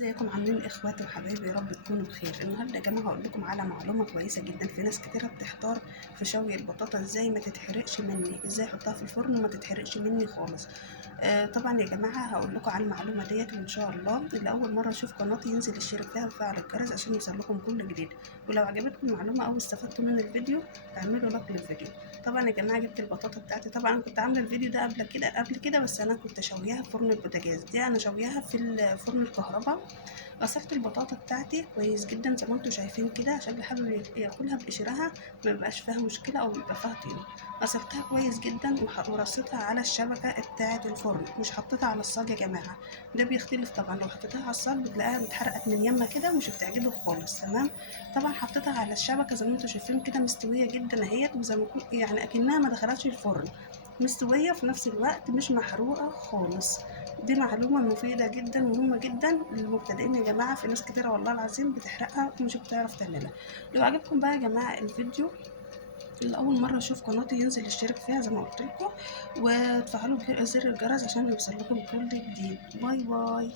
ازيكم عاملين اخواتي وحبايبي؟ يا رب تكونوا بخير. النهارده يا جماعه هقول لكم على معلومه كويسه جدا. في ناس كتيره بتحتار في شوي البطاطا ازاي ما تتحرقش مني، ازاي احطها في الفرن وما تتحرقش مني خالص. طبعا يا جماعه هقول لكم على المعلومه ديت، وان شاء الله اللي اول مره يشوف قناتي ينزل يشترك فيها ويفعل الجرس عشان يوصلكم كل جديد. ولو عجبتكم المعلومه او استفدتوا من الفيديو اعملوا لايك للفيديو. طبعا يا جماعه جبت البطاطا بتاعتي. طبعا انا كنت عامله الفيديو ده قبل كده بس انا كنت شوياها في فرن البوتاجاز. دي انا شوياها في فرن الكهرباء. غسلت البطاطا بتاعتي كويس جدا زي ما انتم شايفين كده، عشان اللي حابب ياكلها بقشرها ما يبقاش فيها مشكله او يبقى فيها طين. غسلتها كويس جدا ورصيتها على الشبكه بتاعه الفرن، مش حطيتها على الصاج يا جماعه. ده بيختلف طبعا، لو حطيتها على الصاج بتلاقيها اتحرقت من يمه كده ومش بتعجبك خالص. تمام. طبعا حطيتها على الشبكه زي ما انتم شايفين كده مستويه جدا اهيت، وزي ما يعني اكنها ما دخلتش الفرن، مستوية في نفس الوقت مش محروقة خالص. دي معلومة مفيدة جدا مهمة جدا للمبتدئين يا جماعة. في ناس كتيرة والله العظيم بتحرقها ومش بتعرف تعملها. لو عجبكم بقى يا جماعة الفيديو، اللي أول مرة يشوف قناتي ينزل يشترك فيها زي ما قلت لكم، وتفعلوا زر الجرس عشان يوصل لكم كل جديد. باي باي.